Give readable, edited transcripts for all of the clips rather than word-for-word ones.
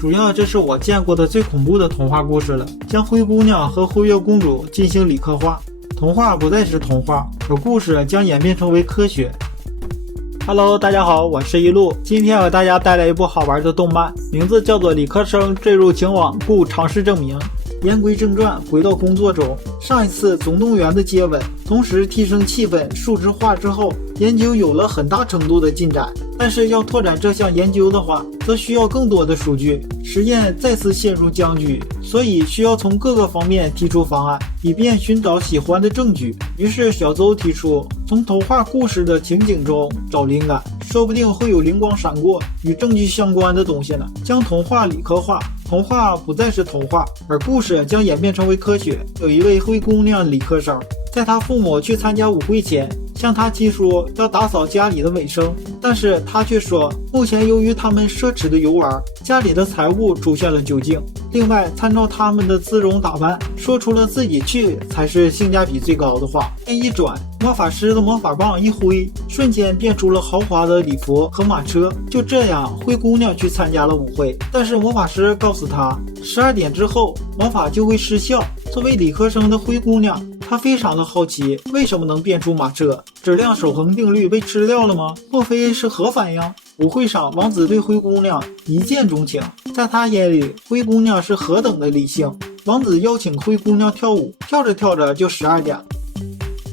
主要这是我见过的最恐怖的童话故事了，将灰姑娘和灰月公主进行理科化，童话不再是童话，而故事将演变成为科学。Hello， 大家好，我是一路，今天为大家带来一部好玩的动漫，名字叫做《理科生坠入情网，故尝试证明》。言归正传，回到工作中，上一次总动员的接吻，同时提升气氛、数值化之后，研究有了很大程度的进展。但是要拓展这项研究的话，则需要更多的数据，实验再次陷入僵局，所以需要从各个方面提出方案，以便寻找喜欢的证据。于是小邹提出，从童话故事的情景中找灵感，说不定会有灵光闪过，与证据相关的东西呢。将童话理科化，童话不再是童话，而故事将演变成为科学。有一位灰姑娘理科生，在她父母去参加舞会前，向她提出要打扫家里的卫生，但是她却说，目前由于他们奢侈的游玩，家里的财物出现了窘境。另外，参照他们的姿容打扮，说出了自己去才是性价比最高的话。一转，魔法师的魔法棒一挥，瞬间变出了豪华的礼服和马车。就这样，灰姑娘去参加了舞会，但是魔法师告诉她，12点之后魔法就会失效。作为理科生的灰姑娘，她非常的好奇，为什么能变出马车？质量守恒定律被吃掉了吗？莫非是核反应？舞会上，王子对灰姑娘一见钟情，在他眼里，灰姑娘是何等的理性。王子邀请灰姑娘跳舞，跳着跳着就12点。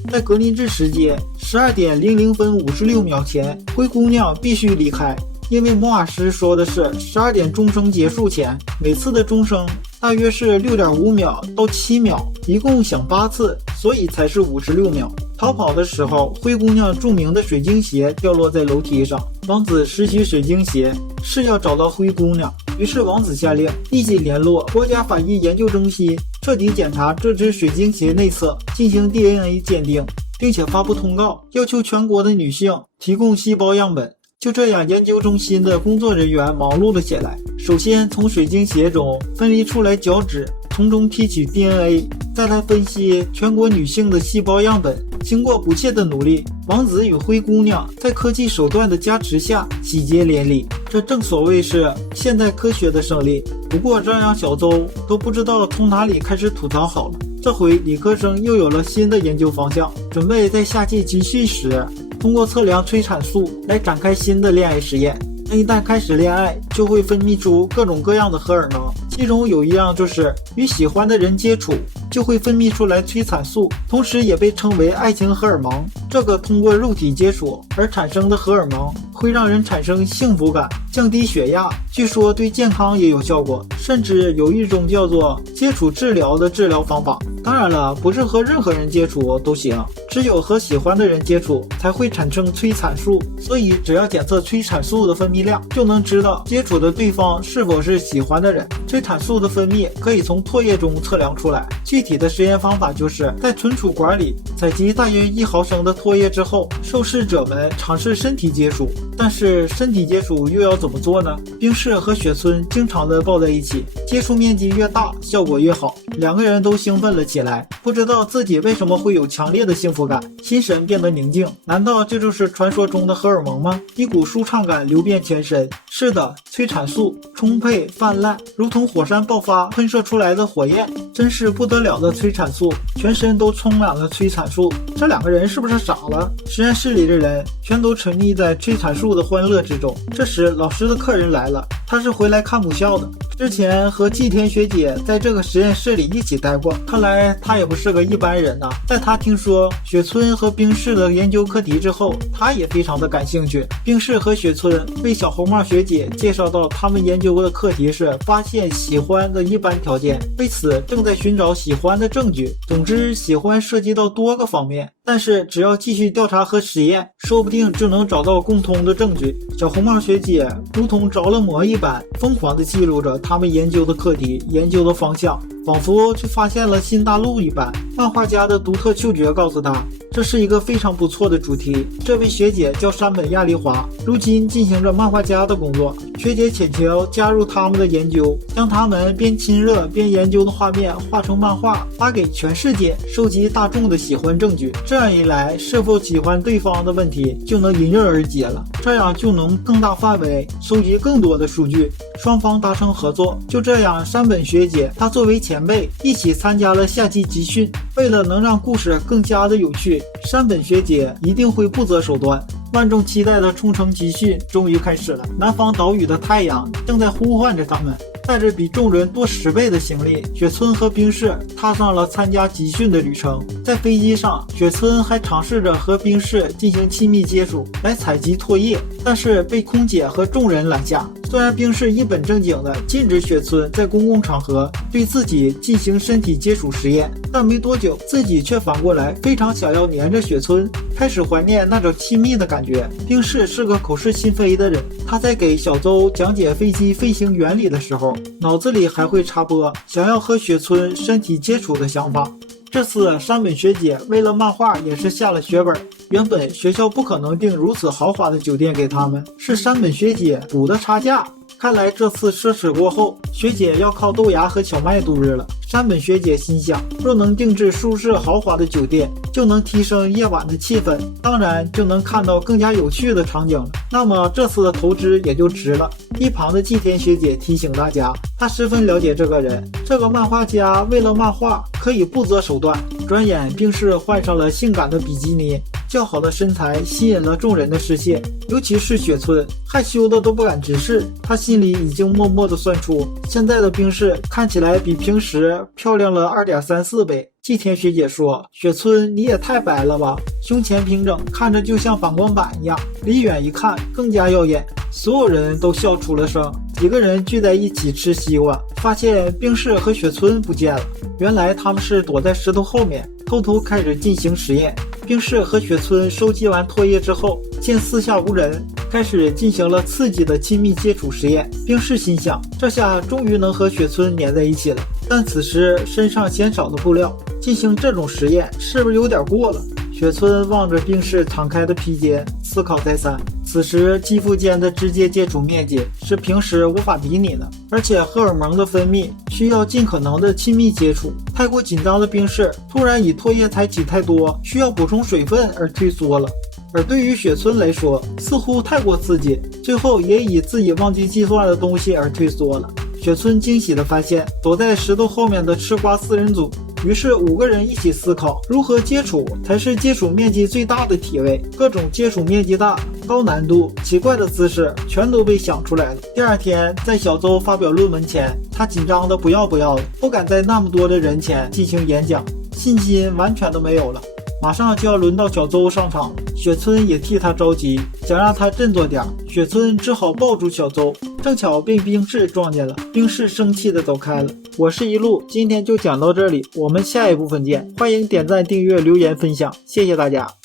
在格林治时间12点00分56秒前，灰姑娘必须离开，因为魔法师说的是12点钟声结束前，每次的钟声大约是 6.5 秒到7秒，一共响8次，所以才是56秒。逃跑的时候，灰姑娘著名的水晶鞋掉落在楼梯上，王子拾取水晶鞋是要找到灰姑娘，于是王子下令立即联络国家法医研究中心，彻底检查这只水晶鞋内侧，进行 DNA 鉴定，并且发布通告，要求全国的女性提供细胞样本。就这样，研究中心的工作人员忙碌了起来，首先从水晶鞋中分离出来脚趾，从中提取 DNA， 再来分析全国女性的细胞样本。经过不懈的努力，王子与灰姑娘在科技手段的加持下喜结连理，这正所谓是现代科学的胜利。不过这让小邹都不知道从哪里开始吐槽好了。这回理科生又有了新的研究方向，准备在夏季集训时通过测量催产素来展开新的恋爱实验。一旦开始恋爱，就会分泌出各种各样的荷尔蒙，其中有一样就是与喜欢的人接触就会分泌出来催产素，同时也被称为爱情荷尔蒙。这个通过肉体接触而产生的荷尔蒙会让人产生幸福感，降低血压，据说对健康也有效果，甚至有一种叫做接触治疗的治疗方法。当然了，不是和任何人接触都行，只有和喜欢的人接触才会产生催产素，所以只要检测催产素的分泌量，就能知道接触的对方是否是喜欢的人。催产素的分泌可以从唾液中测量出来，具体的实验方法就是在存储管里采集大约1毫升的唾液之后，受试者们尝试身体接触。但是身体接触又要怎么做呢？冰室和雪村经常的抱在一起，接触面积越大效果越好，两个人都兴奋了起来，不知道自己为什么会有强烈的幸福感，心神变得宁静。难道这就是传说中的荷尔蒙吗？一股舒畅感流遍全身。是的，催产素充沛泛滥，如同火山爆发喷射出来的火焰，真是不得了的催产素，全身都充满了催产素。这两个人是不是傻了？实验室里的人全都沉溺在催产素的欢乐之中。这时老师的客人来了，他是回来看母校的，之前和季田学姐在这个实验室里一起待过，看来他也不是个一般人啊。在他听说雪村和冰室的研究课题之后，他也非常的感兴趣。冰室和雪村为小红帽学姐介绍到他们研究的课题是发现喜欢的一般条件，为此正在寻找喜欢的证据。总之，喜欢涉及到多个方面，但是只要继续调查和实验，说不定就能找到共通的证据。小红帽学姐如同着了魔一般，疯狂地记录着他们研究的课题、研究的方向。仿佛就发现了新大陆一般。漫画家的独特嗅觉告诉他，这是一个非常不错的主题。这位学姐叫山本亚梨华，如今进行着漫画家的工作。学姐请求加入他们的研究，将他们边亲热边研究的画面画成漫画，发给全世界，收集大众的喜欢证据。这样一来，是否喜欢对方的问题就能迎刃而解了。这样就能更大范围收集更多的数据，双方达成合作。就这样，山本学姐她作为前辈一起参加了夏季集训。为了能让故事更加的有趣，山本学姐一定会不择手段。万众期待的冲绳集训终于开始了，南方岛屿的太阳正在呼唤着他们。带着比众人多10倍的行李，雪村和冰室踏上了参加集训的旅程。在飞机上，雪村还尝试着和冰室进行亲密接触，来采集唾液，但是被空姐和众人拦下。虽然冰室一本正经地禁止雪村在公共场合对自己进行身体接触实验，但没多久，自己却反过来非常想要黏着雪村，开始怀念那种亲密的感觉。冰室是个口是心非的人，他在给小周讲解飞机飞行原理的时候，脑子里还会插播想要和雪村身体接触的想法。这次山本学姐为了漫画也是下了血本，原本学校不可能订如此豪华的酒店给他们，是山本学姐补的差价。看来这次奢侈过后，学姐要靠豆芽和小麦度日了。山本学姐心想，若能定制舒适豪华的酒店，就能提升夜晚的气氛，当然就能看到更加有趣的场景了。那么这次的投资也就值了。一旁的纪田学姐提醒大家，她十分了解这个人，这个漫画家为了漫画可以不择手段。转眼冰室换上了性感的比基尼，较好的身材吸引了众人的视线，尤其是雪村，害羞的都不敢直视。他心里已经默默地算出，现在的冰室看起来比平时漂亮了2.34倍。纪田学姐说，雪村你也太白了吧，胸前平整，看着就像反光板一样，离远一看更加耀眼。所有人都笑出了声。几个人聚在一起吃西瓜，发现冰室和雪村不见了，原来他们是躲在石头后面，偷偷开始进行实验。冰室和雪村收集完唾液之后，见四下无人，开始进行了刺激的亲密接触实验。冰室心想，这下终于能和雪村粘在一起了，但此时身上鲜少的布料，进行这种实验是不是有点过了？雪村望着冰室敞开的披肩，思考再三。此时肌肤间的直接接触面积是平时无法比拟的，而且荷尔蒙的分泌需要尽可能的亲密接触。太过紧张的冰室突然以唾液采集太多，需要补充水分而退缩了。而对于雪村来说，似乎太过刺激，最后也以自己忘记计算的东西而退缩了。雪村惊喜地发现，躲在石头后面的吃瓜4人组，于是5个人一起思考如何接触才是接触面积最大的体位，各种接触面积大、高难度、奇怪的姿势全都被想出来了。第2天，在小周发表论文前，他紧张的不要的，不敢在那么多的人前进行演讲，信心完全都没有了。马上就要轮到小周上场，雪村也替他着急，想让他振作点。雪村只好抱住小周，正巧被冰室撞见了，冰室生气的走开了。我是一路，今天就讲到这里，我们下一部分见。欢迎点赞、订阅、留言、分享，谢谢大家。